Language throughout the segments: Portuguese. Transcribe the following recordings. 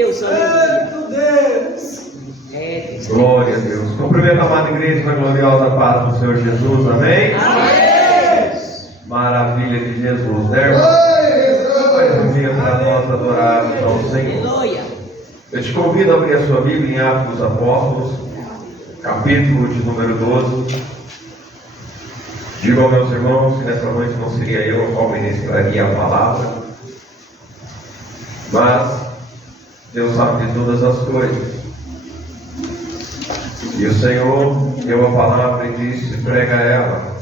Deus, Santo Deus. Glória a Deus. Cumprimento a amada igreja na gloriosa paz do Senhor Jesus. Amém? Amém. Maravilha de Jesus, né, irmão? Mais um dia para nós adorarmos ao Senhor. Eu te convido a abrir a sua Bíblia em Atos dos Apóstolos, capítulo de número 12. Digo aos meus irmãos que nessa noite não seria eu a qual ministraria a palavra, mas Deus sabe de todas as coisas. E o Senhor deu a palavra e disse: prega ela.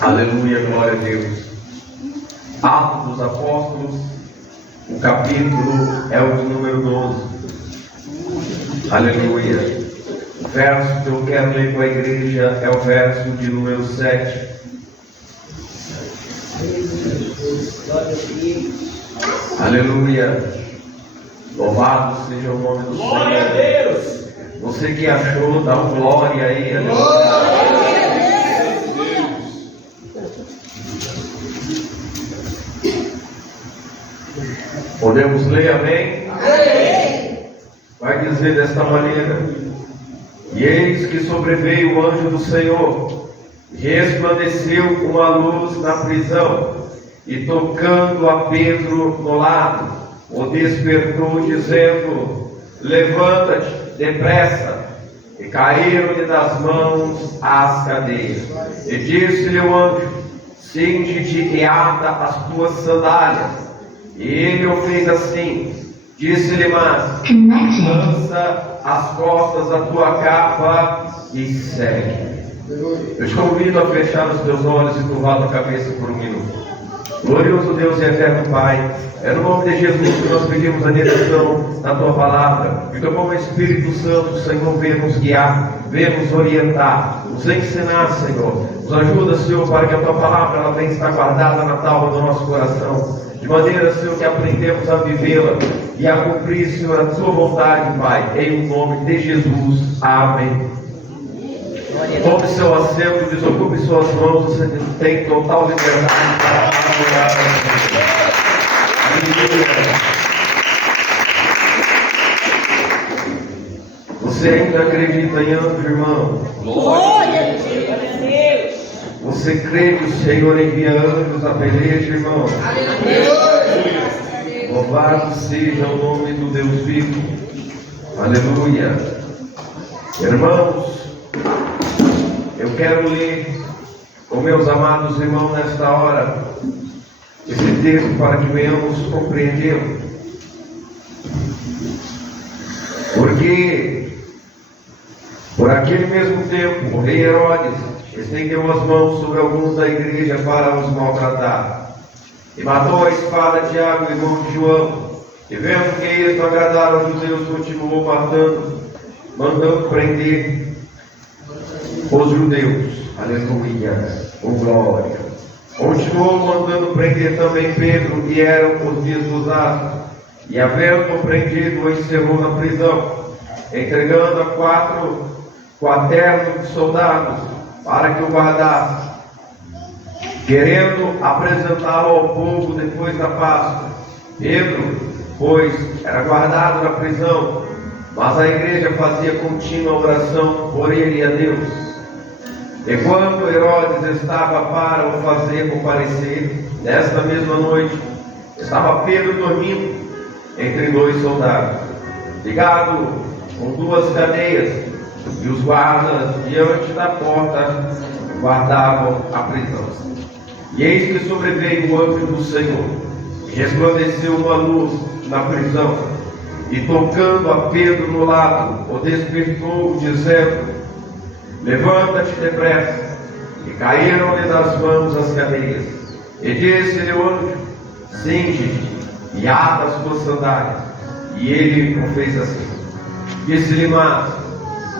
Aleluia, glória a Deus. Atos dos Apóstolos, o capítulo é o de número 12. Aleluia. O verso que eu quero ler com a igreja é o verso de número 7. Aleluia. Louvado seja o nome do Senhor. Glória a Deus. Você que achou, dá um glória aí. Aleluia. Glória a Deus. Podemos ler, amém? Amém. Vai dizer desta maneira: e eis que sobreveio o anjo do Senhor, resplandeceu uma luz na prisão, e tocando a Pedro no lado, o despertou, dizendo: levanta-te depressa. E caíram-lhe das mãos as cadeias. E disse-lhe o anjo: cinge-te e ata as tuas sandálias. E ele o fez assim. Disse-lhe mais: lança as costas da tua capa e segue. Eu te convido a fechar os teus olhos e curvar a tua cabeça por um minuto. Glorioso Deus e eterno Pai, é no nome de Jesus que nós pedimos a direção da tua palavra, e que como Espírito Santo, Senhor, venha nos guiar, venha nos orientar, nos ensinar, Senhor. Nos ajuda, Senhor, para que a tua palavra ela venha estar guardada na tábua do nosso coração, de maneira, Senhor, que aprendemos a vivê-la e a cumprir, Senhor, a tua vontade, Pai, em nome de Jesus. Amém. Tome seu assento, desocupe suas mãos, você tem total liberdade para adorar a Deus. Aleluia. Você ainda acredita em anjo, irmão? Glória a Deus. Você crê que o Senhor envia anjos à peleja, irmão? Aleluia. Louvado seja o nome do Deus vivo. Aleluia. Irmãos, eu quero ler com meus amados irmãos nesta hora esse texto para que venhamos compreendê-lo. Porque por aquele mesmo tempo o rei Herodes estendeu as mãos sobre alguns da igreja para os maltratar, e matou a espada Tiago, irmão de João. E vendo que eles não agradaram aos judeus, continuou matando, mandando prender os judeus. Aleluia, glória. Continuou mandando prender também Pedro, que eram os dias dos asnos, e havendo prendido, o encerrou na prisão, entregando a 4 quaternos de soldados para que o guardassem, querendo apresentá-lo ao povo depois da Páscoa. Pedro, pois, era guardado na prisão, mas a igreja fazia contínua oração por ele e a Deus. E quando Herodes estava para o fazer comparecer, nesta mesma noite, estava Pedro dormindo entre 2 soldados, ligado com 2 cadeias, e os guardas diante da porta guardavam a prisão. E eis que sobreveio o anjo do Senhor, e resplandeceu uma luz na prisão, e tocando a Pedro no lado, o despertou, dizendo: levanta-te depressa. E caíram-lhe das mãos as cadeias. E disse-lhe o anjo: cinge-te e ata as tuas sandálias. E ele o fez assim. Disse-lhe mais: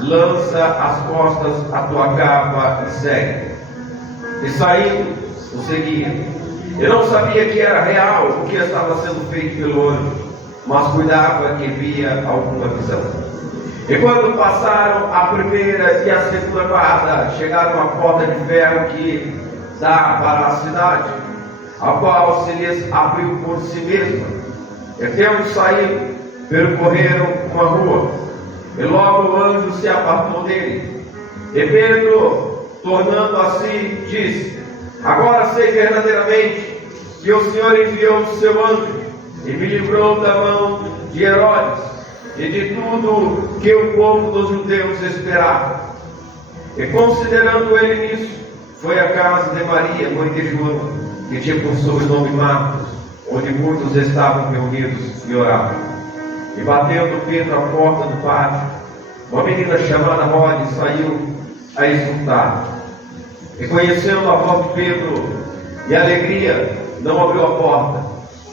lança as costas a tua capa e segue. E saindo, o seguia. Eu não sabia que era real o que estava sendo feito pelo anjo, mas cuidava que via alguma visão. E quando passaram a primeira e a segunda guarda, chegaram à porta de ferro que dá para a cidade, a qual se lhes abriu por si mesma. E tendo saído, percorreram uma rua, e logo o anjo se apartou dele. E Pedro, tornando a si, disse: agora sei verdadeiramente que o Senhor enviou o seu anjo e me livrou da mão de Herodes e de tudo que o povo dos judeus esperava. E considerando ele nisso, foi à casa de Maria, mãe de João, que tinha por sobrenome Marcos, onde muitos estavam reunidos e oravam. E batendo Pedro à porta do pátio, uma menina chamada Rode saiu a escutar. E conhecendo a voz de Pedro e a alegria, não abriu a porta,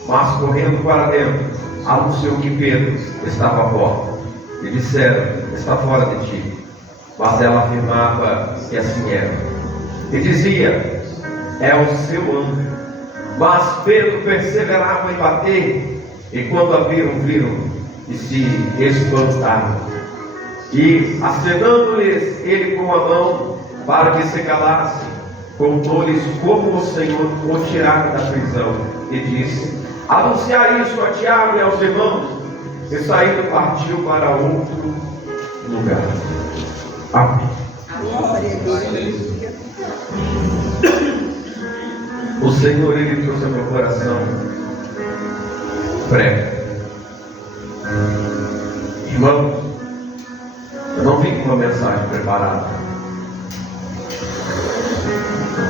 mas correndo para dentro, anunciou que Pedro estava à porta. E disseram: está fora de ti. Mas ela afirmava que assim era. E dizia: é o seu anjo. Mas Pedro perseverava em bater, e quando a viram e se espantaram. E acenando-lhes ele com a mão para que se calassem, contou-lhes como o Senhor o tirara da prisão, e disse: anunciai isso a Tiago e aos irmãos. E saindo partiu para outro lugar. Amém. O Senhor, Ele trouxe ao meu coração prego. Irmãos, eu não vim com uma mensagem preparada.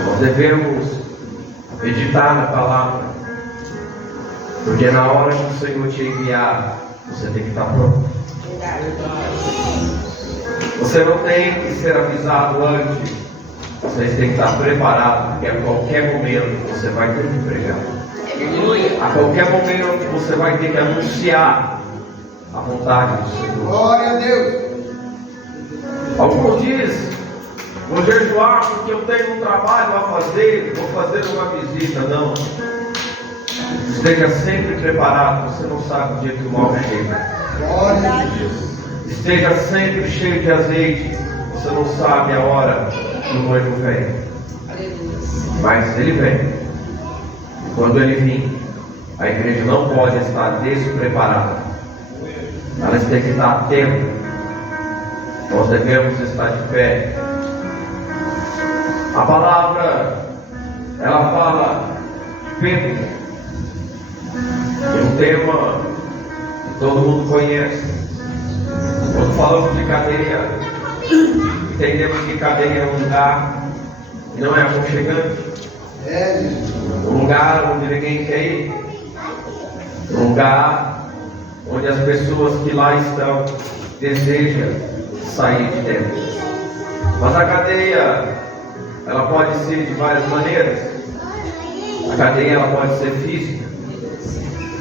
Nós devemos meditar na palavra, porque na hora que o Senhor te enviar, você tem que estar pronto. Você não tem que ser avisado antes. Você tem que estar preparado, porque a qualquer momento você vai ter que pregar. A qualquer momento você vai ter que anunciar a vontade do Senhor. Glória a Deus. Alguns dizem: vou jejuar porque eu tenho um trabalho a fazer, vou fazer uma visita. Não. Esteja sempre preparado, você não sabe o dia que o mal chega. Glória a Deus. Esteja sempre cheio de azeite, você não sabe a hora que o noivo vem. Mas ele vem. E quando ele vir, a igreja não pode estar despreparada. Ela tem que estar atenta. Nós devemos estar de pé. A palavra, ela fala de Pedro. É um tema que todo mundo conhece. Quando falamos de cadeia, entendemos que cadeia é um lugar que não é aconchegante. Um lugar onde ninguém quer ir. Um lugar onde as pessoas que lá estão desejam sair de dentro. Mas a cadeia, ela pode ser de várias maneiras. A cadeia, ela pode ser física.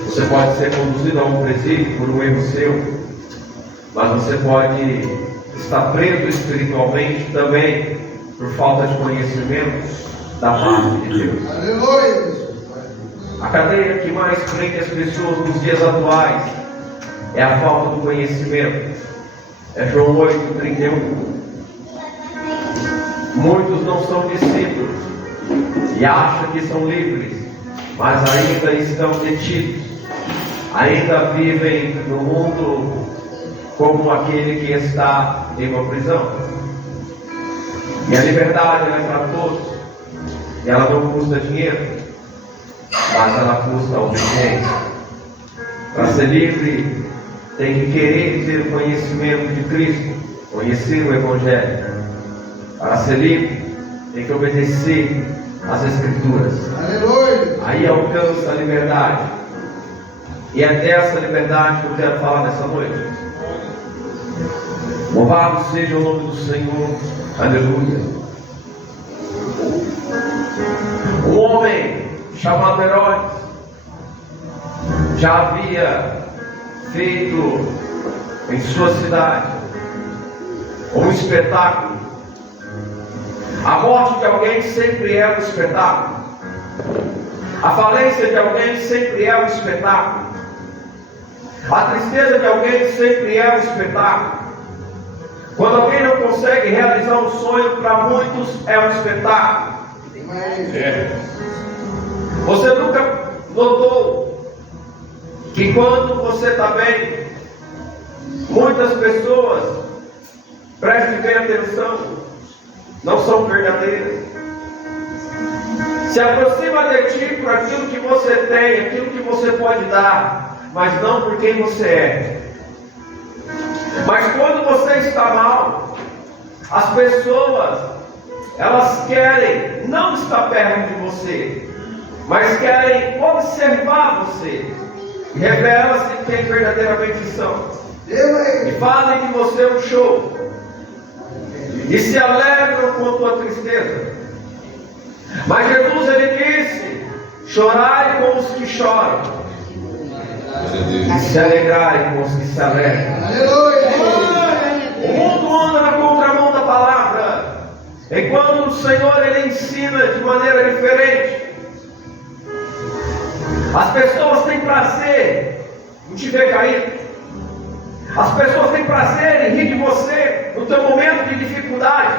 Você pode ser conduzido a um presídio por um erro seu. Mas você pode estar preso espiritualmente também por falta de conhecimento da parte de Deus. Aleluia. A cadeia que mais prende as pessoas nos dias atuais é a falta do conhecimento. É João 8:31. Muitos não são discípulos e acham que são livres, mas ainda estão detidos. Ainda vivem no mundo como aquele que está em uma prisão. E a liberdade, ela é para todos. E ela não custa dinheiro, mas ela custa obediência. Para ser livre, tem que querer ter o conhecimento de Cristo, conhecer o Evangelho. Para ser livre, tem que obedecer às Escrituras. Aleluia. Aí alcança a liberdade. E é dessa liberdade que eu quero falar nessa noite. Louvado seja o nome do Senhor. Aleluia. Um homem chamado Herodes já havia feito em sua cidade um espetáculo. A morte de alguém sempre é um espetáculo. A falência de alguém sempre é um espetáculo. A tristeza de alguém sempre é um espetáculo. Quando alguém não consegue realizar um sonho, para muitos é um espetáculo. Você nunca notou que quando você está bem, muitas pessoas, preste bem atenção, não são verdadeiras. Se aproxima de ti por aquilo que você tem, aquilo que você pode dar, mas não por quem você é. Mas quando você está mal, as pessoas, elas querem não estar perto de você, mas querem observar você. E revela-se quem verdadeiramente são. E fazem de você um show. E se alegram com a tua tristeza. Mas Jesus, ele disse: chorai com os que choram, e se alegrarem com os que se alegram. O mundo anda na contramão da palavra, enquanto o Senhor, ele ensina de maneira diferente. As pessoas têm prazer em te ver caído. As pessoas têm prazer em rir de você no teu momento de dificuldade.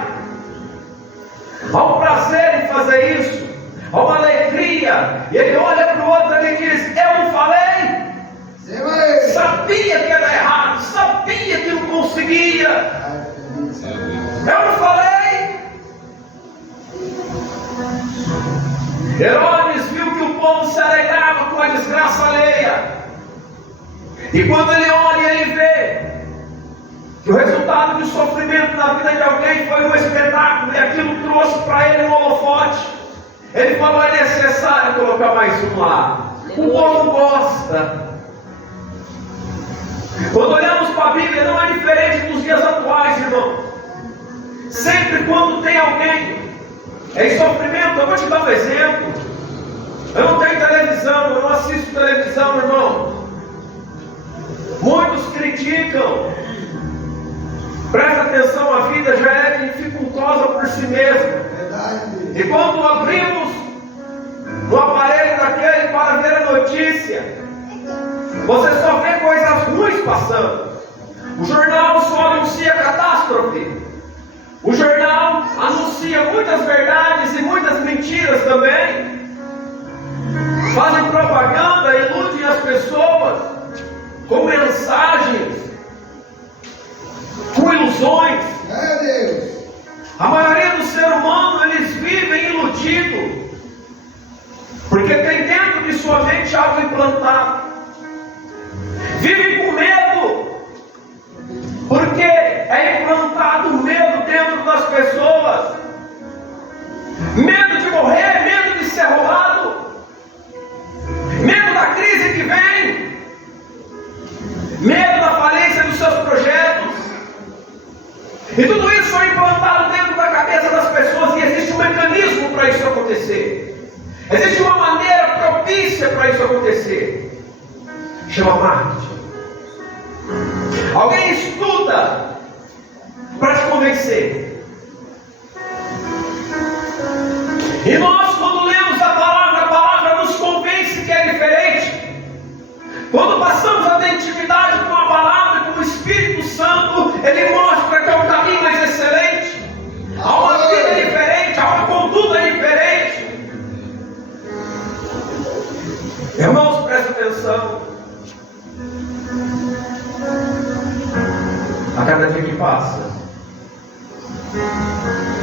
Há um prazer em fazer isso, há uma alegria. E ele olha para o outro e ele diz: eu não falei? Sabia que era errado, sabia que não conseguia. Eu não falei? Herodes viu que o povo se alegrava com a desgraça alheia. E quando ele olha, ele vê que o resultado do sofrimento na vida de alguém foi um espetáculo, e aquilo trouxe para ele um holofote. Ele falou: é necessário colocar mais um lá. O povo gosta. Quando olhamos para a Bíblia, não é diferente dos dias atuais, irmão. Sempre quando tem alguém em sofrimento, eu vou te dar um exemplo. Eu não tenho televisão, eu não assisto televisão, irmão. Muitos criticam. Presta atenção, a vida já é dificultosa por si mesma. E quando abrimos no aparelho daquele para ver a notícia, você só vê coisas ruins passando. O jornal só anuncia catástrofe. O jornal anuncia muitas verdades e muitas mentiras também. Fazem propaganda, iludem as pessoas com mensagens, com ilusões. A maioria do ser humano, eles vivem iludidos, porque tem dentro de sua mente algo implantado. Vivem com medo, porque é implantado medo dentro das pessoas. Medo de morrer, medo de ser roubado, medo da crise que vem, medo da falência dos seus projetos. E tudo isso foi implantado dentro da cabeça das pessoas, e existe um mecanismo para isso acontecer. Existe uma maneira propícia para isso acontecer. Chama marketing. Alguém estuda para te convencer. E nós, quando lemos a palavra nos convence que é diferente. Quando passamos a ter intimidade com a palavra, com o Espírito Santo, ele mostra que é um caminho mais excelente. Há uma vida diferente, há uma conduta diferente. Irmãos, prestem atenção. A cada dia que passa,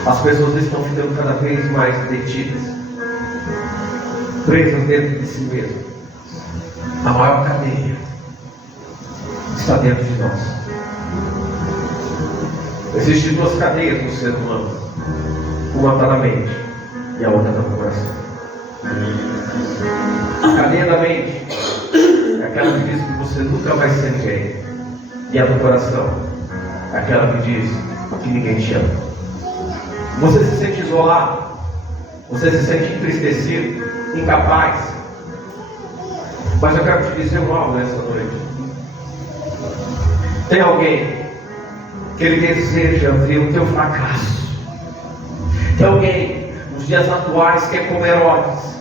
as pessoas estão ficando cada vez mais detidas, presas dentro de si mesmas. A maior cadeia está dentro de nós. Existem duas cadeias no ser humano. Uma está na mente e a outra está no coração. A cadeia da mente é aquela que diz que você nunca vai ser ninguém. E a do coração é aquela que diz que ninguém te ama. Você se sente isolado, você se sente entristecido, incapaz. Mas eu quero te dizer algo nessa noite. Tem alguém que ele deseja ver o teu fracasso. Tem alguém nos dias atuais que é como Herodes,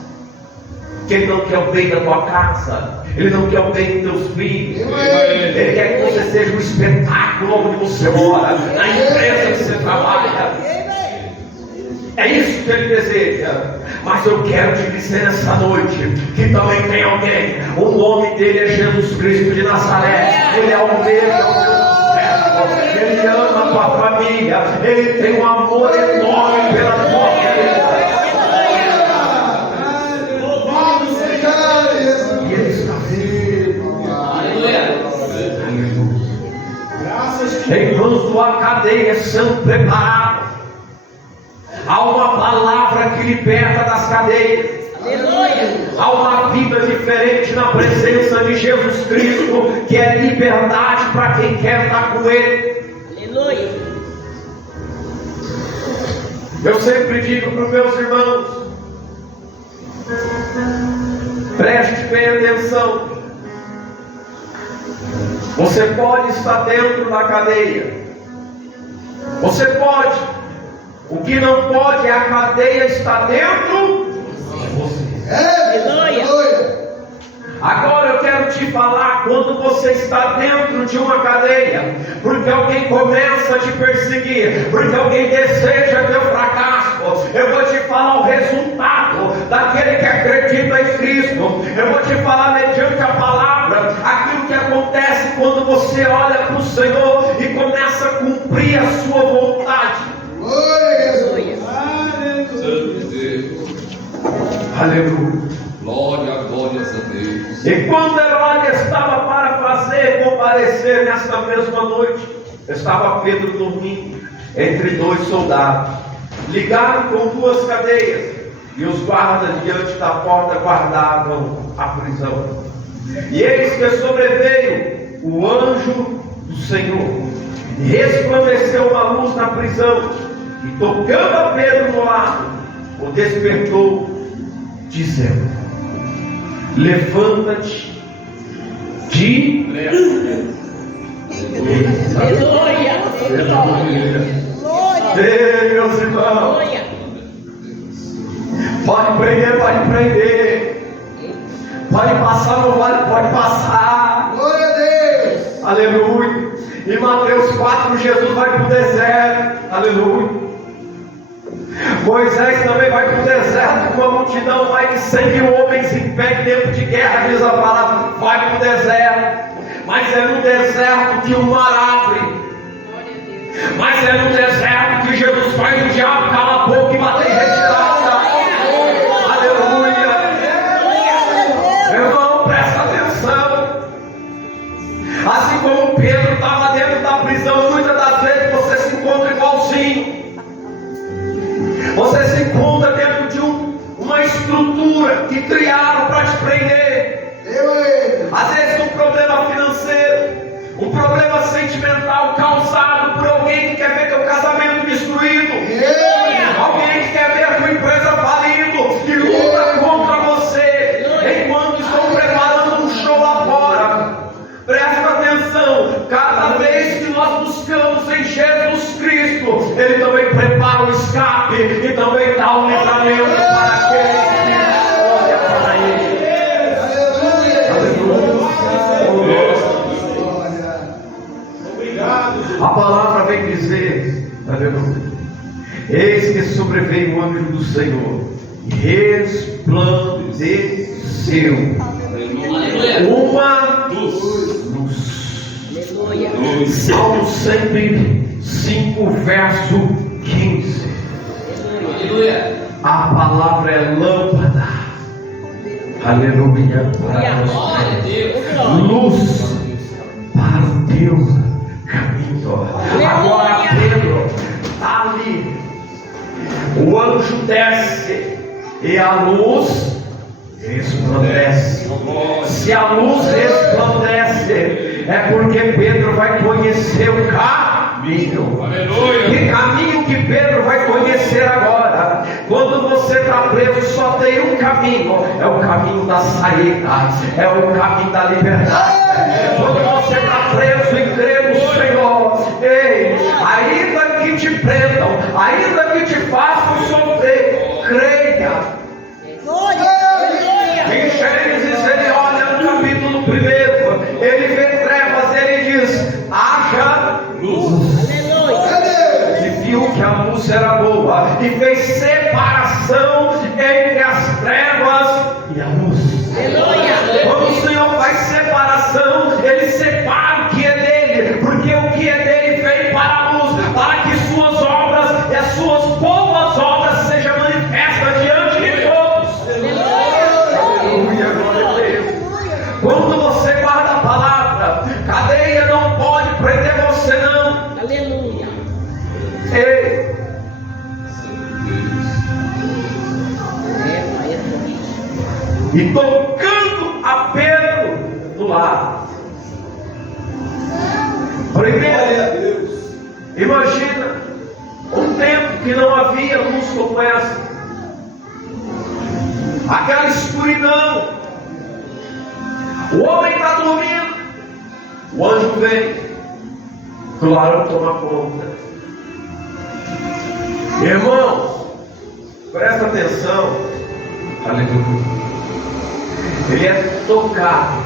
que ele não quer o bem da tua casa, ele não quer o bem dos teus filhos, ele quer que você seja um espetáculo onde você mora, na empresa que você trabalha. É isso que ele deseja. Mas eu quero te dizer nessa noite que também tem alguém. O nome dele é Jesus Cristo de Nazaré. Ele é o mesmo, é o mesmo servo. Ele ama a tua família. Ele tem um amor enorme pela tua vida. E ele está vivo. Aleluia. Enquanto a cadeia sendo preparada, há uma palavra que liberta das cadeias. Aleluia. Há uma vida diferente na presença de Jesus Cristo, que é liberdade para quem quer estar com Ele. Aleluia. Eu sempre digo para os meus irmãos: preste bem atenção. Você pode estar dentro da cadeia. Você pode. O que não pode é a cadeia estar dentro de você. Aleluia. Agora eu quero te falar quando você está dentro de uma cadeia, porque alguém começa a te perseguir, porque alguém deseja teu fracasso. Eu vou te falar o resultado daquele que acredita em Cristo. Eu vou te falar mediante a palavra aquilo que acontece quando você olha para o Senhor e começa a cumprir a sua vontade. Aleluia. Santo Deus. Aleluia. Glórias a Deus. E quando Herodes estava para fazer comparecer nesta mesma noite, estava Pedro dormindo entre dois soldados, ligado com duas cadeias, e os guardas diante da porta guardavam a prisão. E eis que sobreveio o anjo do Senhor, e resplandeceu uma luz na prisão, e tocando a Pedro no lado, o despertou, dizendo: levanta-te, Aleluia. Ei, meus irmãos, Aleluia. pode prender, pode passar no vale, pode passar. Glória a Deus. Aleluia. Em Mateus 4, Jesus vai para o deserto. Aleluia. Moisés também vai para o deserto com uma multidão, mais de 100 mil homens em pé em tempo de guerra, diz a palavra, vai para o deserto. Mas é no deserto que o mar abre. Mas é no deserto que Jesus faz o diabo calar a boca e bater em retirada. Aleluia. Meu irmão, presta atenção. Assim como Pedro estava dentro da prisão, muitas das vezes você se encontra igualzinho. Você se encontra dentro de uma estrutura que criaram para te prender. Às vezes um problema financeiro, um problema sentimental causado por alguém que quer ver teu casamento destruído, alguém que quer ver a tua empresa falindo e luta contra você, enquanto estão preparando um show lá fora. Presta atenção, cada vez que nós buscamos em Jesus Cristo, Ele também prepara o escape e também dá um livramento para aqueles que olham para Ele. A palavra vem dizer, aleluia, eis que sobreveio o anjo do Senhor e resplandeceu uma luz. Aleluia. Salmo 105, verso 15. Aleluia. A palavra é lâmpada, aleluia, para Glória nós, a Deus. luz para o teu caminho. Agora Pedro está ali, o anjo desce e a luz resplandece. Se a luz resplandece, é porque Pedro vai conhecer o caminho. Aleluia. Que caminho que Pedro vai conhecer agora? Quando você está preso, só tem um caminho: é o caminho da saída, é o caminho da liberdade. Quando você está preso e crê no Senhor, ei, ainda que te prendam, ainda que te façam sofrer, creia. Em Gênesis ele olha no capítulo 1, ele vê trevas, ele diz: haja luz. E viu que a luz era boa, e fez separação entre Imagina um tempo que não havia luz como essa, aquela escuridão. O homem está dormindo, o anjo vem, claro, toma conta. Irmãos, presta atenção. Aleluia. Ele é tocado.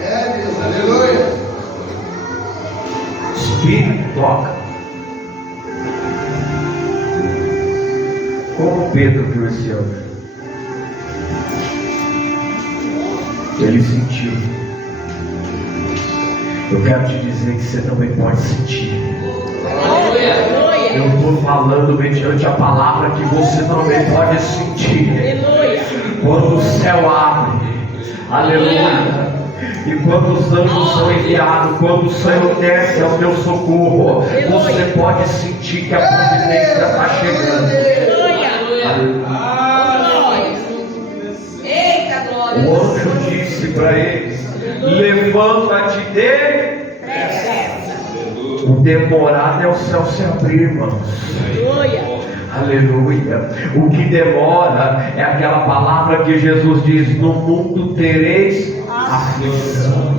É, Deus. Aleluia. Espírito toca. Como Pedro viu esse anjo? Ele sentiu. Eu quero te dizer que você também pode sentir. Eu estou falando mediante a palavra que você também pode sentir. Quando o céu abre, aleluia. E quando os anjos são enviados, quando o Senhor desce ao teu socorro, você pode sentir que a providência está chegando. O anjo disse para eles: levanta-te depressa. O demorado é o céu se abrir, irmãos. Aleluia. O que demora é aquela palavra que Jesus diz: no mundo tereis aflição.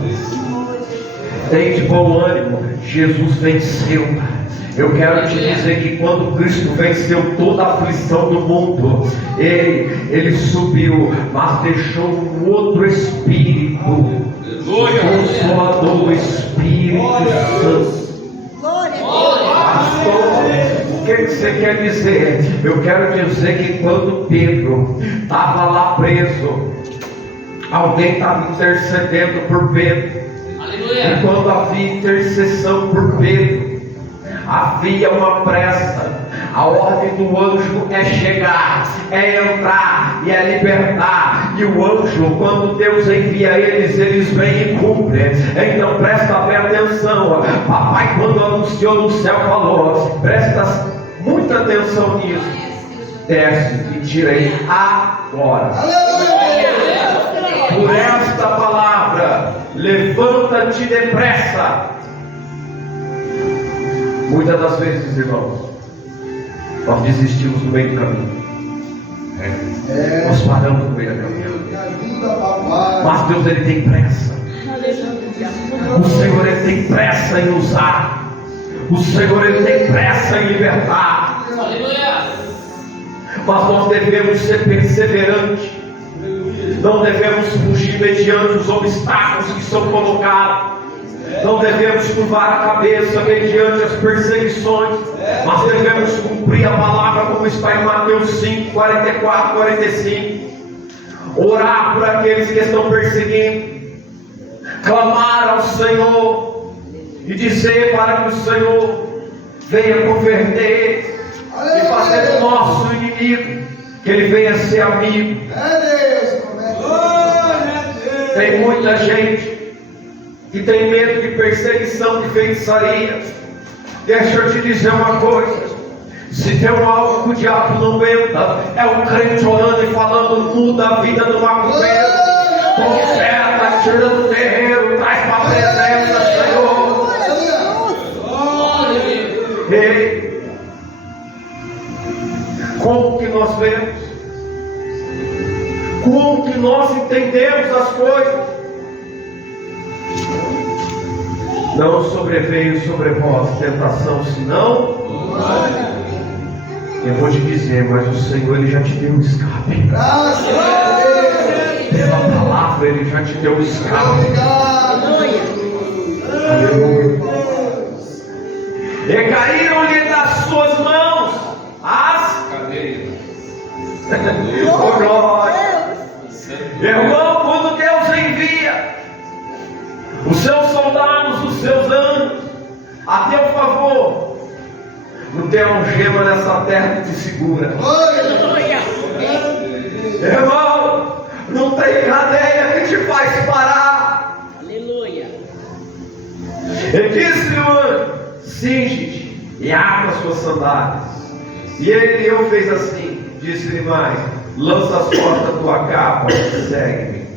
Tem de bom ânimo, Jesus venceu. Eu quero te dizer que quando Cristo venceu toda a aflição do mundo, Ele subiu, mas deixou um outro Espírito, Consolador, o Espírito Santo. Pastor, o que você quer dizer? Eu quero dizer que quando Pedro estava lá preso, alguém estava intercedendo por Pedro. E quando havia intercessão por Pedro, havia uma pressa. A ordem do anjo é chegar, é entrar e é libertar. E o anjo, quando Deus envia eles vêm e cumprem. Então presta bem atenção. Papai, quando anunciou no céu, falou: presta muita atenção nisso. Desce e tira ele agora. Por esta palavra, levanta-te depressa. Muitas das vezes, irmãos, nós desistimos no meio do caminho. Nós paramos no meio do caminho. Mas Deus, Ele tem pressa. O Senhor, Ele tem pressa em usar. O Senhor, Ele tem pressa em libertar. Mas nós devemos ser perseverantes. Não devemos fugir mediante os obstáculos que são colocados. Não devemos curvar a cabeça mediante as perseguições, mas devemos cumprir a palavra como está em Mateus 5, 44, 45. Orar por aqueles que estão perseguindo, clamar ao Senhor e dizer para que o Senhor venha converter e fazer do nosso inimigo que ele venha ser amigo. Tem muita gente que tem medo de perseguição, de feitiçaria. Deixa eu te dizer uma coisa: se tem algo que o diabo não aguenta, é o crente orando e falando: muda a vida do macumbeiro, conserta, tira do terreiro, traz para a presença, Senhor. Ei, como que nós vemos? Como que nós entendemos as coisas? Não sobreveio sobre vós tentação, senão. Eu vou te dizer, mas o Senhor, Ele já te deu um escape. Pela palavra, Ele já te deu um escape. Aleluia. E caíram-lhe das suas mãos as cadeias. Oh, glória. Irmão, quando Deus envia os seus soldados, os seus anjos a teu favor, não tem algema nessa terra que te segura. Irmão, não tem cadeia que te faz parar. Aleluia. Ele disse-lhe o anjo: cinge-te e ata as suas sandálias. E ele fez assim. Disse-lhe mais: lança as costas da tua capa e segue-me.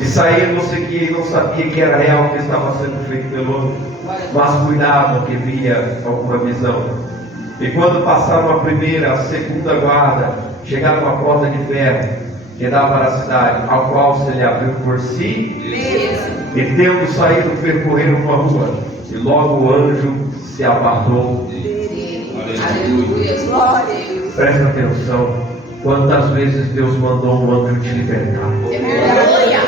E saindo seguia e não sabia que era real o que estava sendo feito pelo anjo, mas cuidava que via alguma visão. E quando passaram a primeira, a segunda guarda, chegaram à porta de ferro que dava para a cidade, ao qual se lhe abriu por si, e tendo saído percorreram uma rua, e logo o anjo se apartou. Aleluia. Presta atenção. Quantas vezes Deus mandou um anjo te libertar?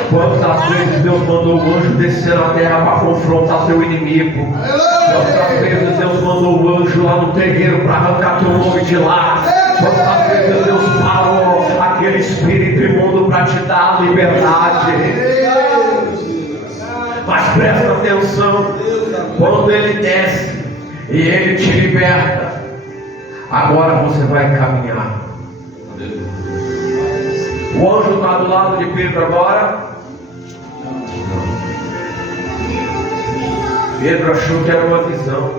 Quantas vezes Deus mandou um anjo descer na terra para confrontar teu inimigo? Quantas vezes Deus mandou um anjo lá no terreiro para arrancar teu nome de lá? Quantas vezes Deus parou aquele espírito imundo para te dar a liberdade? Mas presta atenção, quando ele desce e ele te liberta, agora você vai caminhar. O anjo está do lado de Pedro agora. Pedro achou que era uma visão.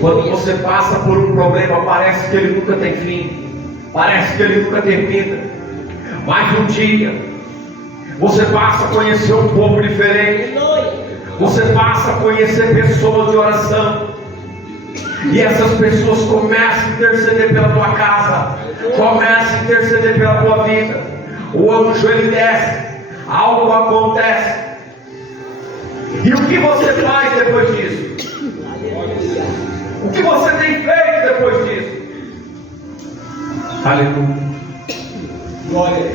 Quando você passa por um problema, parece que ele nunca tem fim, parece que ele nunca termina. Mas um dia você passa a conhecer um povo diferente, você passa a conhecer pessoas de oração, e essas pessoas começam a interceder pela tua casa, começam a interceder pela tua vida. O anjo ele desce, algo acontece. E o que você faz depois disso? O que você tem feito depois disso? Aleluia.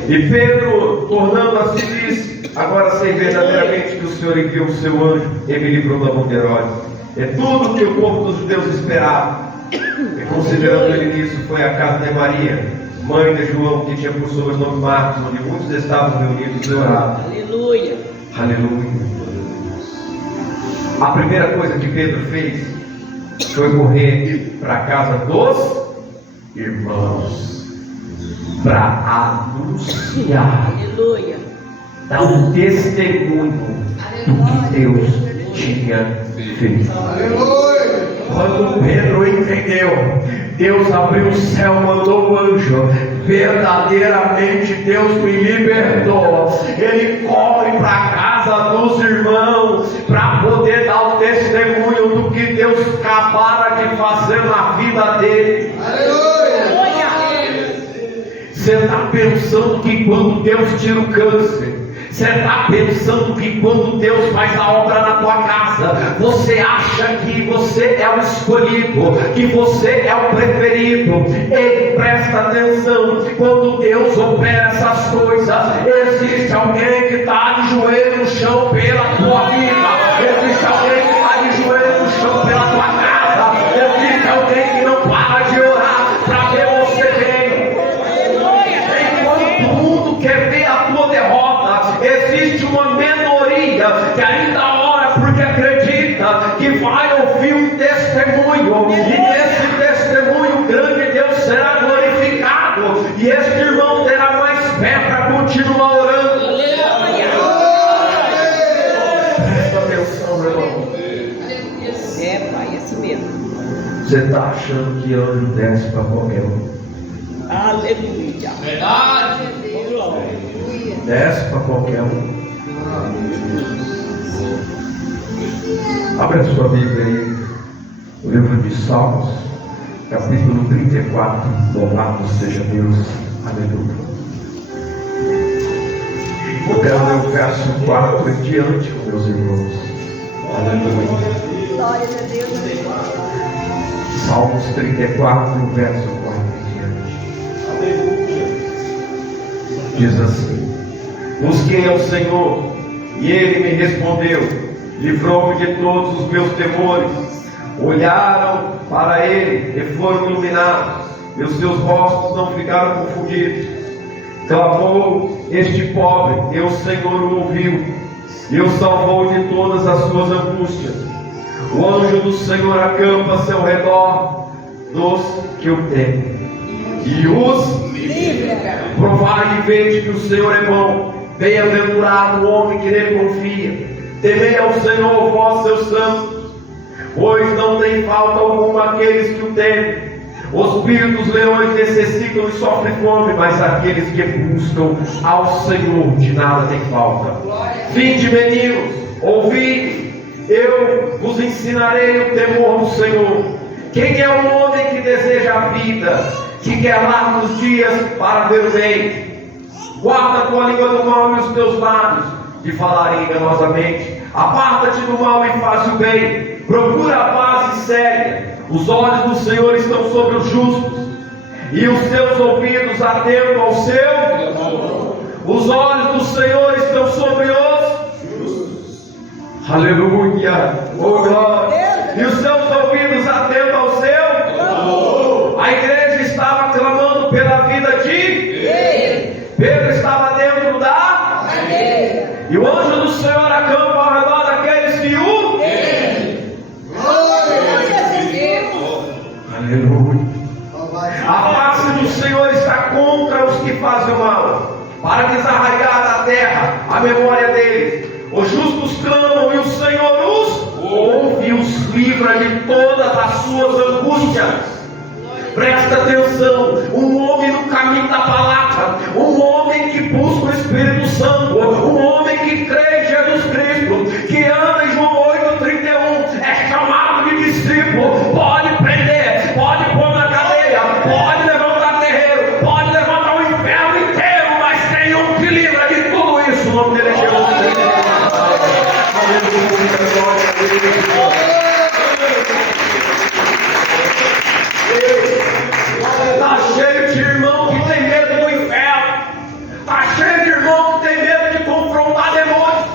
E Pedro, tornando a si, disse: agora sei verdadeiramente que o Senhor enviou o seu anjo e me livrou da mão de Herodes. É tudo o que o povo dos judeus esperava. E considerando ele nisso, foi à casa de Maria, mãe de João, que tinha por sobrenome Marcos, onde muitos estavam reunidos e oravam. Aleluia. Aleluia. A primeira coisa que Pedro fez foi correr para a casa dos irmãos, para anunciar, Aleluia. dar um testemunho do que Deus tinha feito. Aleluia. Quando Pedro entendeu, Deus abriu o céu, mandou o anjo. Verdadeiramente Deus me libertou. Ele corre para a casa dos irmãos para poder dar o testemunho do que Deus acabara de fazer na vida dele. Aleluia. Você está pensando que quando Deus tira o câncer, você está pensando que quando Deus faz a obra na tua casa, você acha que você é o escolhido, que você é o preferido. Ei, presta atenção, quando Deus opera essas coisas, existe alguém que está de joelho no chão pela tua vida, existe alguém que está de joelho no chão pela tua casa, existe alguém que não para de orar para ver você bem. Enquanto o mundo quer ver a tua derrota, existe uma minoria que ainda ora porque acredita que vai ouvir um testemunho, e nesse testemunho grande Deus será glorificado, e este irmão terá mais fé para continuar orando. Presta atenção, meu irmão. É, pai, é assim mesmo. Você está achando que anjo desce para qualquer um? Aleluia. Verdade. Glória. Desce para qualquer um. Abre a sua Bíblia aí, o livro de Salmos, capítulo 34. Louvado seja Deus. Aleluia. Eu quero ler o verso 4 em diante, meus irmãos. Aleluia. Glória a Deus. Salmos 34, verso 4 em diante. Diz assim: busquei ao Senhor, e Ele me respondeu, livrou-me de todos os meus temores. Olharam para Ele e foram iluminados, e os seus rostos não ficaram confundidos. Clamou este pobre, e o Senhor o ouviu, e o salvou de todas as suas angústias. O anjo do Senhor acampa a seu redor dos que o temem, e os provai e vede que o Senhor é bom. Bem-aventurado o homem que nele confia. Temei ao Senhor, vós seus santos, pois não tem falta alguma aqueles que o temem. Os filhos dos leões necessitam e sofrem fome, mas aqueles que buscam ao Senhor de nada tem falta. Vinde, meninos, ouvi, eu vos ensinarei o temor do Senhor. Quem é o homem que deseja a vida, que quer largos dias para ver o bem? Guarda a tua língua do mal e os teus lábios de falarem enganosamente. Aparta-te do mal e faz o bem. Procura a paz e segue. Os olhos do Senhor estão sobre os justos, e os seus ouvidos atentam ao seu. Os olhos do Senhor estão sobre os. Aleluia! Oh glória! E os seus ouvidos atentam ao seu. A igreja estava clamando pela vida de Pedro, estava dentro da cadeia. E o anjo do Senhor acampa ao redor daqueles que o. Aleluia. A face do Senhor está contra os que fazem o mal, para desarraigar da terra a memória deles. Os justos clamam e o Senhor os ouve e os livra de todas as suas angústias. Presta atenção, um homem no caminho da palavra, um homem que busca o Espírito Santo, um homem que crê em Jesus Cristo, que anda em João 8,31, é chamado de discípulo. Pode prender, pode pôr na cadeia, pode levantar terreiro, pode levantar o inferno inteiro, mas tem um que livra de tudo isso. O nome dele é Jesus. Está cheio de irmão que tem medo do inferno. Está cheio de irmão que tem medo de confrontar demônios.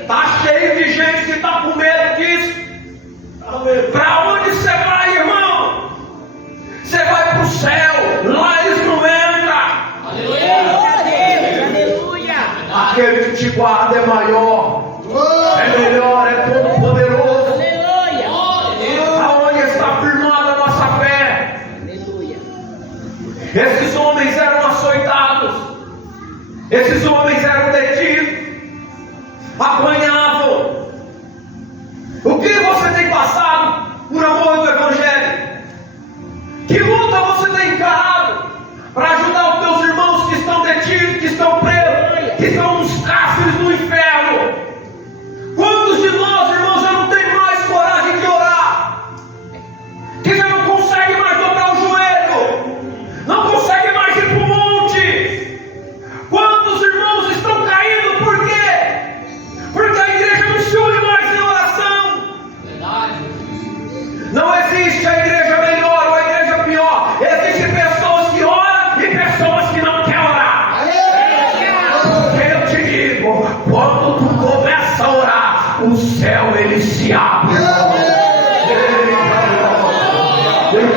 Está cheio de gente que está com medo disso. Para onde você vai, irmão? Você vai para o céu. Lá eles não entram. Aleluia! Aquele que te guarda é maior, é melhor, é todo poderoso. Aleluia! Aonde está firmada a nossa fé? Aleluia! Esses homens eram açoitados, esses homens eram detidos, apanhavam. O que você tem passado por amor do Evangelho? Que luta você tem encarado para ajudar os teus irmãos que estão detidos, que estão presos, que estão nos cárceres do inferno? Quantos de nós, irmãos, já não tem mais coragem de orar? Que já não consegue mais dobrar o joelho? Não consegue mais ir para o monte? Quantos irmãos estão caindo? Por quê? Porque a igreja não se une mais em oração. Não existe a igreja melhor ou a igreja pior. Existem pessoas que oram e pessoas que não querem orar. Eu te digo, quando tu começa a orar, o céu ele se abre.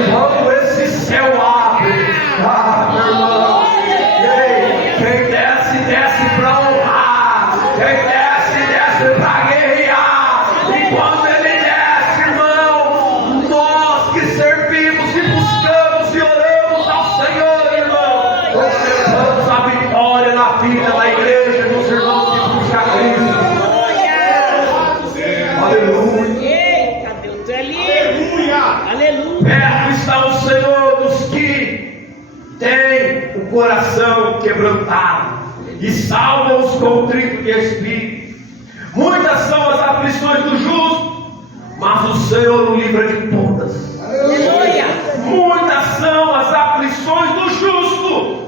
Quando esse céu abre, meu irmão, quem desce, desce para honrar. Quem desce, desce para guerrear. E quando ele desce, irmão, nós que servimos e buscamos e oramos ao Senhor, irmão, observamos a vitória na vida da igreja, dos irmãos que buscam a Cristo. Aleluia. Eita, Deus, tu é lindo! Aleluia! Perto está o Senhor dos que têm o coração quebrantado e salva os contritos de espírito. Muitas são as aflições do justo, mas o Senhor o livra de todas. Aleluia! Muitas são as aflições do justo,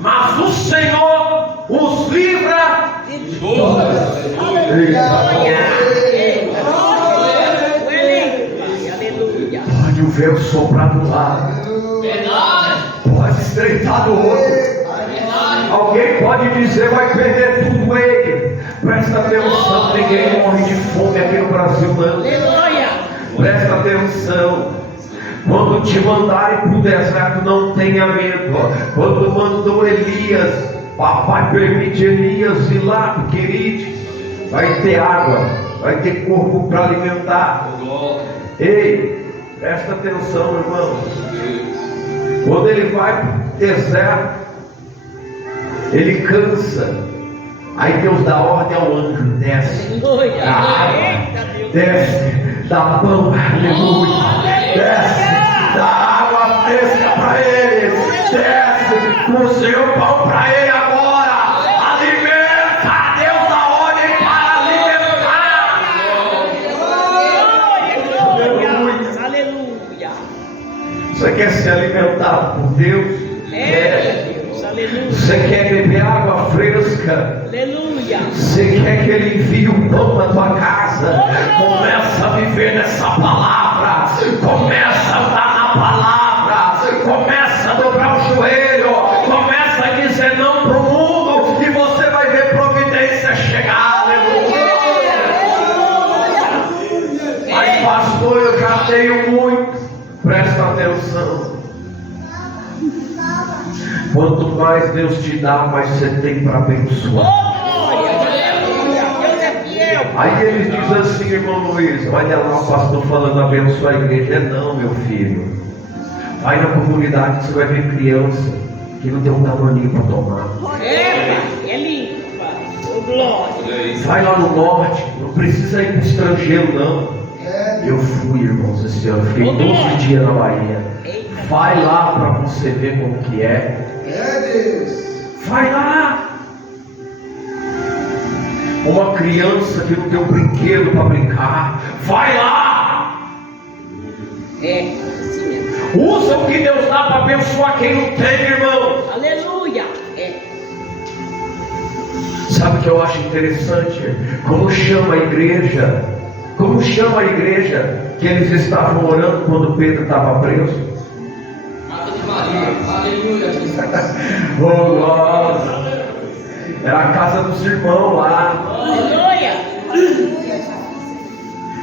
mas o Senhor os livra de todas. Aleluia! Pode o vento soprar do lado, pode estreitar do outro. Alguém pode dizer, vai perder tudo ele. Presta atenção, ninguém morre de fome aqui no Brasil, não. Aleluia! Presta atenção. Quando te mandarem para o deserto, não tenha medo. Quando mandou Elias, papai permite Elias ir lá, porque querido, vai ter água, vai ter corpo para alimentar. Ei, presta atenção, irmão. Quando ele vai para o deserto, ele cansa. Aí Deus dá ordem ao anjo: desce, Aleluia! dá água, Eita, Deus! desce, dá pão, aleluia, desce, dá água Agradeça para Ele. Desce o seu pão para Ele agora. Alimenta, Deus dá ordem para alimentar. Glória. Aleluia. Você quer ser alimentado por Deus? Deus. Aleluia. Você quer beber água fresca? Aleluia. Você quer que Ele envie o pão na tua casa? Começa a viver nessa palavra. Começa a andar na palavra. Começa a dobrar o joelho. Começa a dizer não para o mundo. E você vai ver providência chegar. Aleluia. Mas pastor, eu já tenho muito. Presta atenção. Quanto mais Deus te dá, mais você tem para abençoar. Aleluia. Deus é fiel. Aí ele diz assim, irmão Luiz: olha lá o pastor falando abençoar a igreja. Não, meu filho. Vai na comunidade que você vai ver criança que não tem um danoninho para tomar. É limpa. Ô glória. Vai lá no norte, não precisa ir para o estrangeiro não. Eu fui, irmãos, esse ano, fiquei 12 dias na Bahia. Vai lá para você ver como que é. Vai lá. Uma criança que não tem um brinquedo para brincar, vai lá. É, assim mesmo. Usa o que Deus dá para abençoar quem não tem, irmão. Aleluia. É. Sabe o que eu acho interessante? Como chama a igreja? Como chama a igreja que eles estavam orando quando Pedro estava preso? Casa de Maria. Aleluia. Oh, glória. Era a casa dos irmãos lá. Aleluia.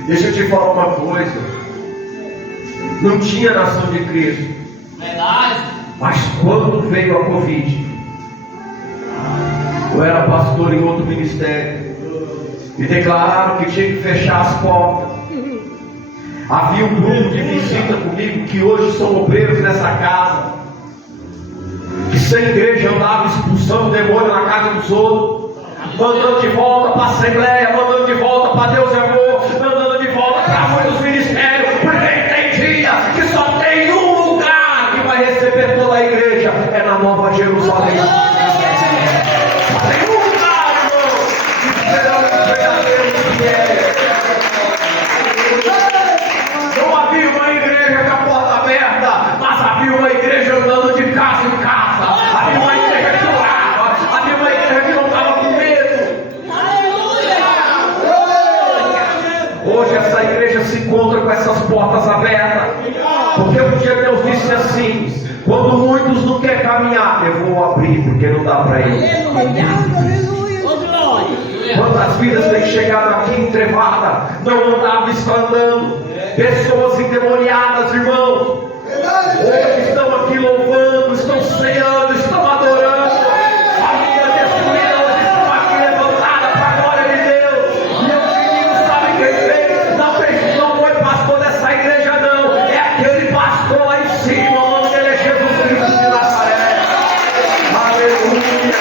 Deixa eu te falar uma coisa. Não tinha nação de Cristo. Verdade. Mas quando veio a Covid, eu era pastor em outro ministério e declararam que tinha que fechar as portas. Havia um grupo de visita comigo que hoje são obreiros nessa casa, que sem igreja andava expulsando demônio na casa dos outros, mandando de volta para a Assembleia, mandando de volta para Deus é amor, mandando de volta para muitos ministérios, porque entendia que só tem um lugar que vai receber toda a igreja, é na Nova Jerusalém. Só tem um lugar, irmão, que serão os verdadeiros fiéis. Não havia uma igreja com a porta aberta, mas havia uma igreja andando de casa em casa. Havia uma igreja que orava, havia uma igreja que não estava com medo. Hoje essa igreja se encontra com essas portas abertas, porque um dia Deus disse assim: quando muitos não querem caminhar, eu vou abrir, porque não dá para eles. Aleluia. Ô glória. Quantas vidas têm chegado aqui entrevada, não andava, está andando. Pessoas endemoniadas, irmãos, hoje estão aqui louvando, estão ceando, estão adorando. Família destruída, hoje estão aqui levantadas para a glória de Deus. E os meninos sabem quem fez. Não foi pastor dessa igreja não, é aquele pastor lá em cima. O nome dele é Jesus Cristo de Nazaré. Aleluia.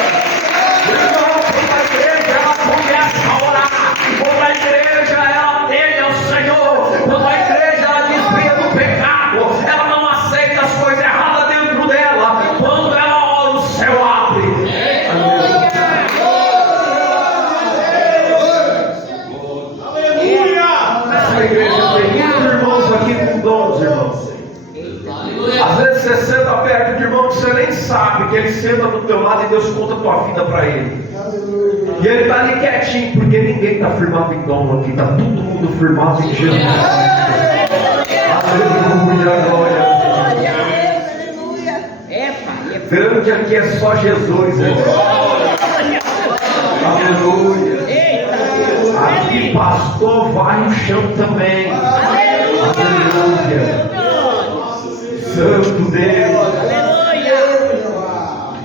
Irmão, quando a igreja ela começa a orar, quando a igreja ela teme ao Senhor, quando a igreja ela desvia do pecado, ela não aceita as coisas erradas dentro dela. Quando ela ora, o céu abre. Essa igreja tem muitos irmãos aqui com dons, irmãos. Às vezes você senta perto de irmão que você nem sabe, que ele senta do teu lado e Deus conta a tua vida para ele. E ele está ali quietinho, porque ninguém está firmado em dom aqui, está todo mundo firmado em Jesus. Aleluia, glória. É, pai. Grande aqui é só Jesus, irmão. Aleluia. Eita. Aqui pastor vai no chão também. Aleluia. Santo Deus. Aleluia.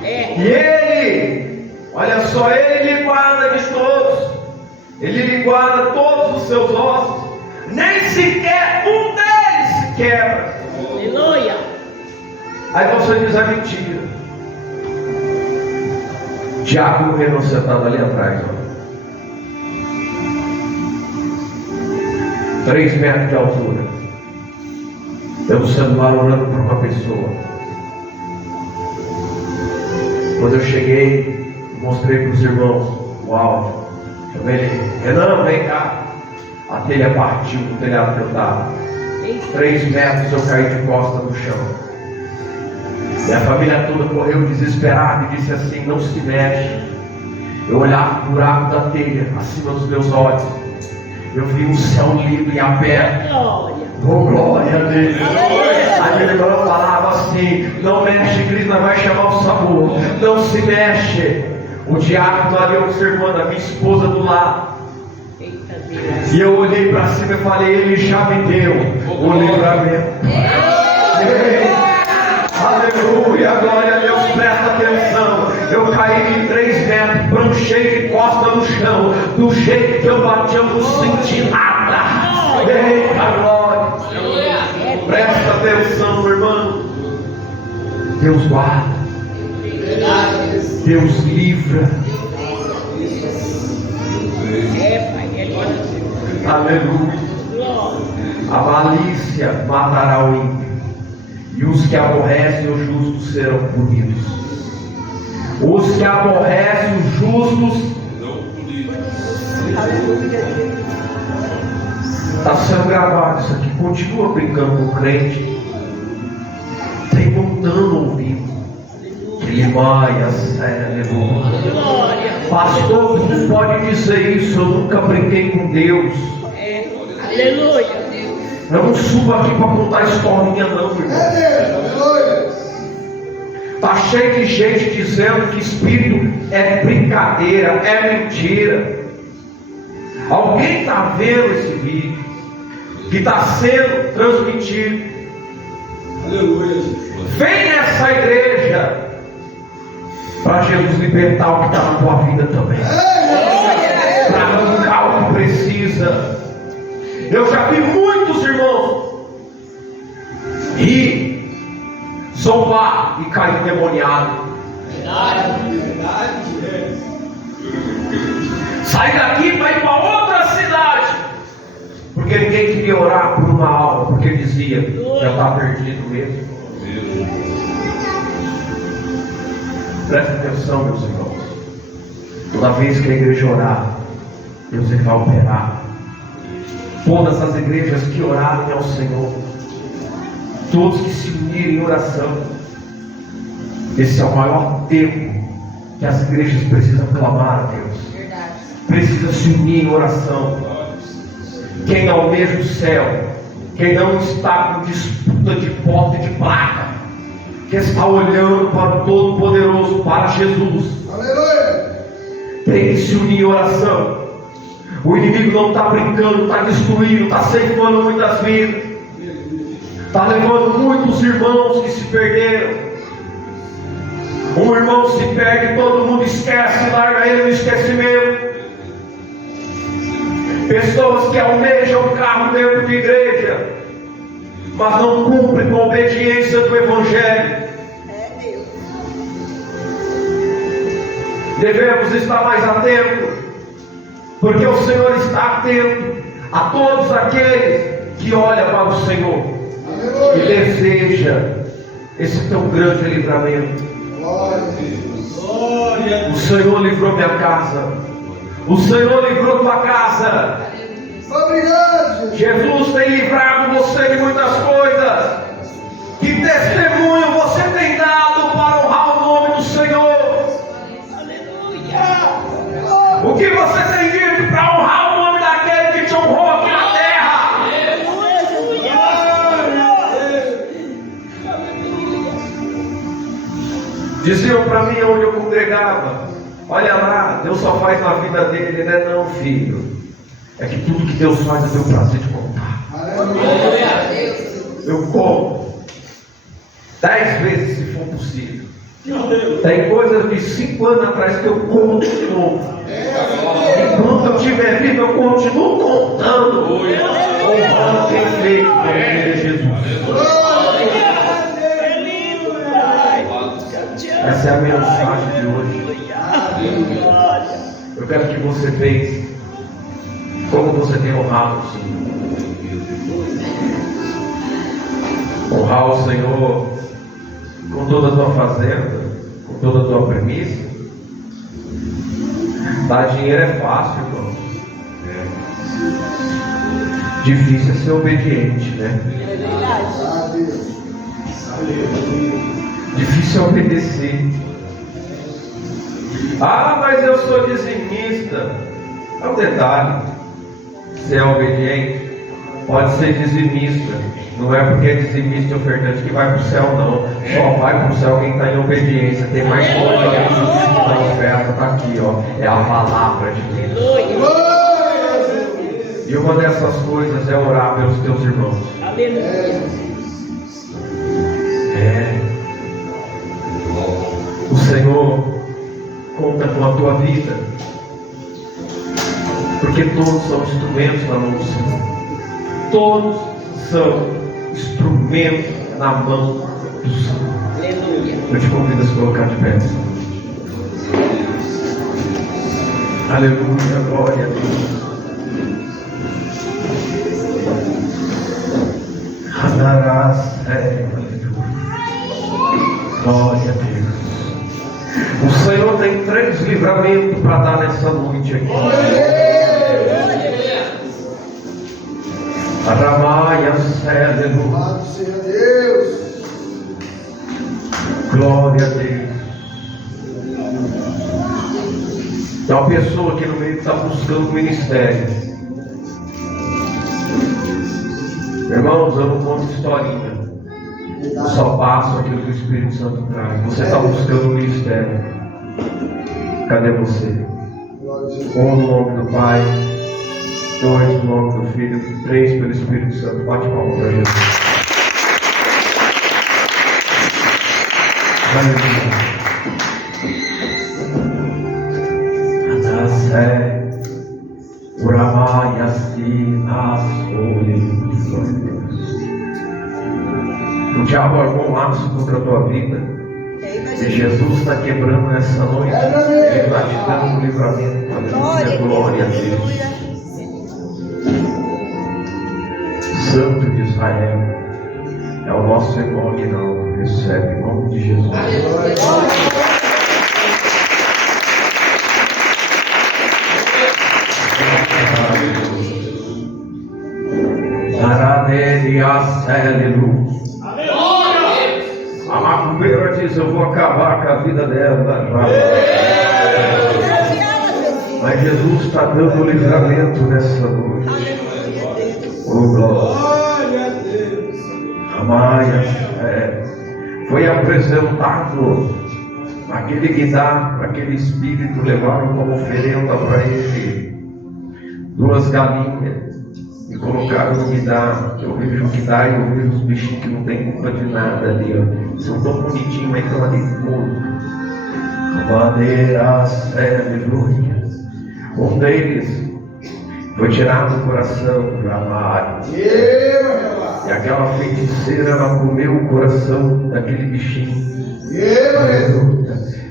É. E ele, olha só, ele lhe guarda de todos. Ele lhe guarda todos os seus ossos. Nem sequer um deles se quebra. Aleluia. Aí você diz a mentira. Diabo morreu sentado ali atrás, ó. 3 metros de altura. Eu no celular orando por uma pessoa. Quando eu cheguei, mostrei para os irmãos o áudio. Chamei ele, Renan, vem cá. A telha partiu do telhado que eu estava. 3 metros eu caí de costa no chão. Minha família toda correu desesperada e disse assim: não se mexe. Eu olhava o buraco da telha acima dos meus olhos. Eu vi um céu livre e aberto. Oh, glória a Deus. A minha irmã falava assim: não mexe, Cristo vai chamar o SAMU. Não se mexe. O diácono ali observando, a minha esposa do lado. E eu olhei para cima e falei: ele já me deu o livramento. Aleluia, glória a Deus, presta atenção. Eu caí de 3 metros, pranchei de costa no chão. Do jeito que eu bati, eu não senti nada. Eita glória. Presta atenção, meu irmão. Deus guarda, Deus livra. Aleluia. A malícia matará o ímpio, e os que aborrecem o justo serão punidos. Os que aborrecem os justos está sendo gravado isso aqui. Continua brincando com o crente, tem montando ouvido. Aleluia. Pastor, tu não pode dizer isso. Eu nunca brinquei com Deus. Aleluia. Eu não subo aqui para contar historinha, não, irmão. Está cheio de gente dizendo que espírito é brincadeira, é mentira. Alguém está vendo esse vídeo que está sendo transmitido? Aleluia. Vem nessa igreja para Jesus libertar o que está na tua vida também, para arrancar o que precisa. Eu já vi muitos irmãos rir, zombar e cair endemoniado. Sai daqui para ir para outra cidade, porque ninguém queria orar por uma alma, porque dizia: já está perdido mesmo. Presta atenção, meus irmãos. Toda vez que a igreja orar, Deus vai operar. Todas as igrejas que orarem ao Senhor, todos que se unirem em oração, esse é o maior tempo que as igrejas precisam clamar a Deus. Precisa se unir em oração. Quem almeja o céu, quem não está com disputa de porta e de placa, que está olhando para o Todo-Poderoso, para Jesus, aleluia, tem que se unir em oração. O inimigo não está brincando, está destruindo, está ceifando muitas vidas, está levando muitos irmãos que se perderam. Um irmão se perde, todo mundo esquece, larga ele no esquecimento. Pessoas que almejam o carro dentro de igreja, mas não cumprem com a obediência do Evangelho. Devemos estar mais atentos, porque o Senhor está atento a todos aqueles que olham para o Senhor e deseja esse tão grande livramento. O Senhor livrou minha casa, o Senhor livrou tua casa. Obrigado. Jesus tem livrado você de muitas coisas. Que testemunho você tem dado para honrar o nome do Senhor? Aleluia. O que você tem dito para honrar o nome daquele que te honrou aqui na terra? Diziam para mim onde eu congregava: olha lá, Deus só faz na vida dele, né? Não, filho. É que tudo que Deus faz é meu prazer de contar. Eu conto 10 vezes se for possível. Tem coisas de 5 anos atrás que eu conto de novo. Enquanto eu tiver vivo, eu continuo contando. Honrando quem fez na vida de Jesus. Essa é a mensagem de hoje. Eu quero que você pense como você tem honrado o Senhor. Honrar o Senhor com toda a tua fazenda, com toda a tua premissa. Dar dinheiro é fácil, irmão. Difícil é ser obediente, né? É verdade. Difícil é obedecer. Ah, mas eu sou dizimista. É um detalhe. Se é obediente, pode ser dizimista. Não é porque é dizimista e ofertante que vai para o céu, não. Só vai para o céu quem está em obediência. Tem mais coisa da oferta, está aqui, ó. É a palavra de Deus. E uma dessas coisas é orar pelos teus irmãos. Aleluia. O Senhor conta com a tua vida, porque todos são instrumentos na mão do Senhor. Todos são instrumentos na mão do Senhor. Aleluia. Eu te convido a se colocar de pé. Aleluia, glória a Deus. Glória a Deus. O Senhor tem 3 livramentos para dar nessa noite aqui. Aramaia, aleluia. Louvado seja Deus. Glória a Deus. Tem uma pessoa aqui no meio que está buscando o ministério. Irmãos, eu não conto historinha. Eu só passo aquilo que o Espírito Santo traz. Você está buscando o ministério. Cadê você? Um no nome do Pai, 2 no nome do Filho, 3 pelo Espírito Santo. Bate palma para Jesus. Aleluia. O diabo armou um laço contra a tua vida, e Jesus está quebrando nessa noite. Ele está te dando um livramento. Aleluia, glória a Deus. Santo de Israel, é o nosso irmão Aguinaldo. Recebe em nome de Jesus. Aleluia. A macumbeira diz: eu vou acabar com a vida dela. Mas Jesus está dando livramento nessa noite. Oh, glória a Deus. Amaia, foi apresentado aquele guidar, aquele espírito, levaram como oferenda para ele 2 galinhas. E colocaram no guidar. Eu vejo o guidar e eu vejo os bichinhos que não tem culpa de nada ali, ó. São tão bonitinhos, mas estão ali mortos. Bandeiras, aleluia. Um deles foi tirado do coração do Ramalho. E aquela feiticeira, ela comeu o coração daquele bichinho.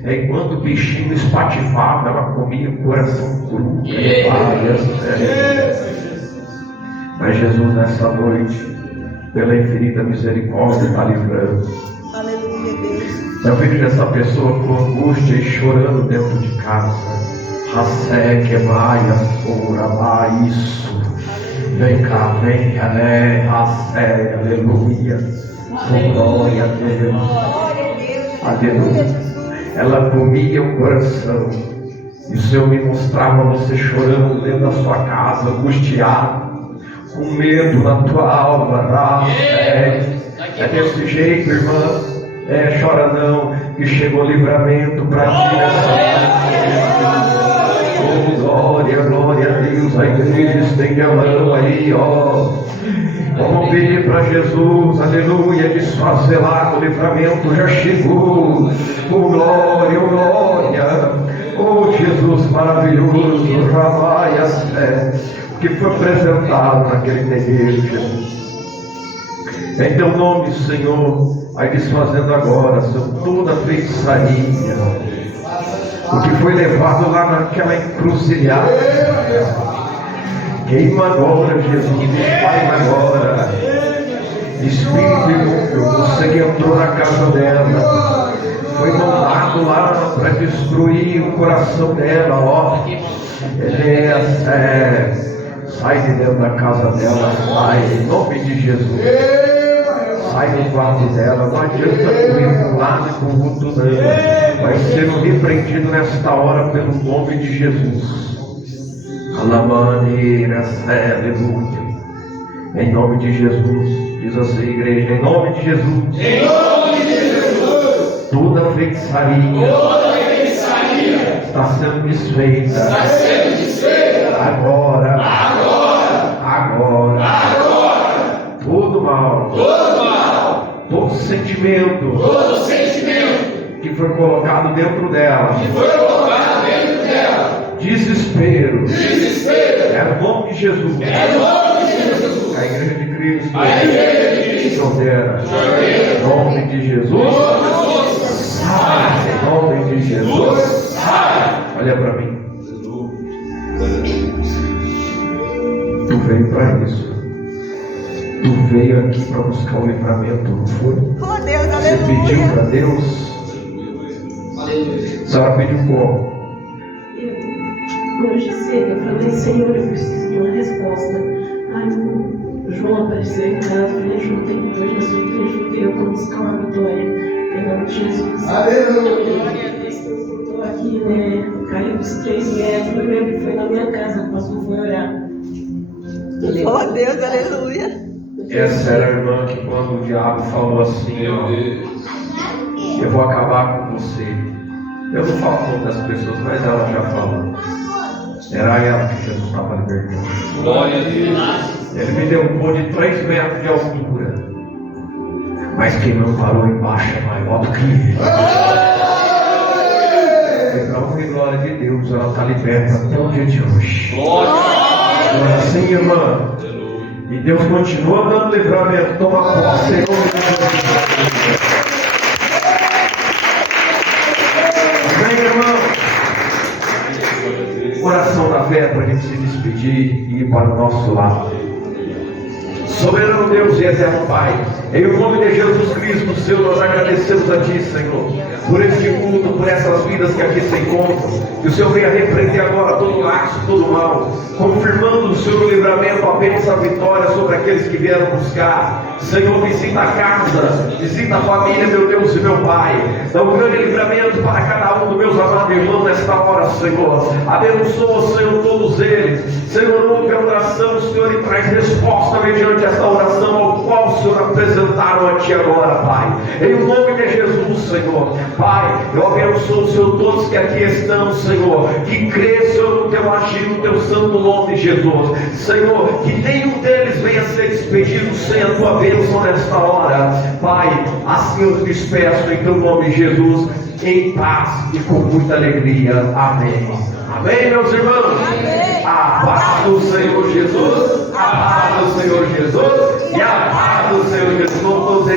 Enquanto o bichinho espatifava, ela comia o coração cru. Mas Jesus, nessa noite, pela infinita misericórdia, está livrando. Aleluia, Deus. Eu vejo essa pessoa com angústia e chorando dentro de casa. Rassé, que maia, sora, isso. Vem cá, vem, rassé, aleluia. Glória a Deus. Aleluia. Ela comia o coração. E o Senhor me mostrava você chorando dentro da sua casa, angustiado, com medo na tua alma. É desse jeito, irmã. Chora não, que chegou livramento para ti nessa noite. Glória, glória a Deus. A igreja estende a mão aí, ó. Vamos pedir para Jesus, aleluia, desfazer lá, o livramento já chegou. Glória, glória. Jesus maravilhoso, Ramaia, que foi apresentado naquele terreiro, Jesus. Em teu nome, Senhor, vai desfazendo agora, Senhor, toda feitiçaria, o que foi levado lá naquela encruzilhada. Queima agora, Jesus, queima agora. Espírito imundo, entrou na casa dela, foi montado lá para destruir o coração dela, ó. Sai de dentro da casa dela, sai, em nome de Jesus. Sai do quarto dela, não adianta correr para um lado e para o outro, não. Vai sendo repreendido nesta hora pelo nome de Jesus. Alabaneira, aleluia. Em nome de Jesus, diz assim, igreja, em nome de Jesus. Em nome de Jesus. Toda feitiçaria está sendo desfeita. Agora. Todo mal. Todo sentimento que foi colocado dentro dela. Desespero. É o nome de Jesus. A igreja de Cristo. Ordena. Em nome de Jesus. Em nome de Jesus. Olha para mim. Tu veio para isso. Tu veio aqui para buscar o livramento, não foi? Oh, Deus, Você aleluia. pediu para Deus. A senhora pediu como? Hoje cedo eu falei, Senhor, eu preciso de uma resposta. Aí o João apareceu em casa, eu falei, João, tem dois, mas eu tenho eu vou buscar uma vitória. Em nome de Jesus. Aleluia. Desde que eu estou aqui, né? Caiu dos 3 metros, eu lembro que foi na minha casa, o pastor foi orar. Oh, Deus, aleluia. Essa era a irmã que quando o diabo falou assim, ó, eu vou acabar com você. Eu não falo com outras pessoas, mas ela já falou. Era ela que Jesus estava libertando. Glória a Deus. Ele me deu um pão de 3 metros de altura. Mas quem não parou embaixo é maior do que ele. Pela honra e glória de Deus, ela está liberta até o dia de hoje. Agora sim, irmã. E Deus continua dando livramento. Toma posse em nome de Jesus. Amém, irmão? Oração da fé para a gente se despedir e ir para o nosso lado. Soberano Deus e eterno Pai, em nome de Jesus Cristo, Senhor, nós agradecemos a Ti, Senhor, por este culto, por essas vidas que aqui se encontram. Que o Senhor venha repreender agora todo laço, todo mal, confirmando o Senhor o livramento, apenas a vitória sobre aqueles que vieram buscar. Senhor, visita a casa, visita a família, meu Deus e meu Pai. Dá um grande livramento para cada um dos meus amados irmãos nesta hora, Senhor. Abençoa, Senhor, todos eles. Senhor, ouve a oração, Senhor, e traz resposta mediante esta oração ao qual o Senhor apresentaram a Ti agora, Pai. Em nome de Jesus, Senhor. Pai, eu abençoo, Senhor, todos que aqui estão, Senhor, que crê, Senhor, no Teu agir, no Teu santo nome, Jesus. Senhor, que nenhum deles venha ser despedido sem a Tua bênção nesta hora. Pai, assim eu te despeço em Teu nome, Jesus, em paz e com muita alegria. Amém. Amém, meus irmãos? Amém. A paz do Senhor Jesus, a paz do Senhor Jesus e a paz do Senhor Jesus.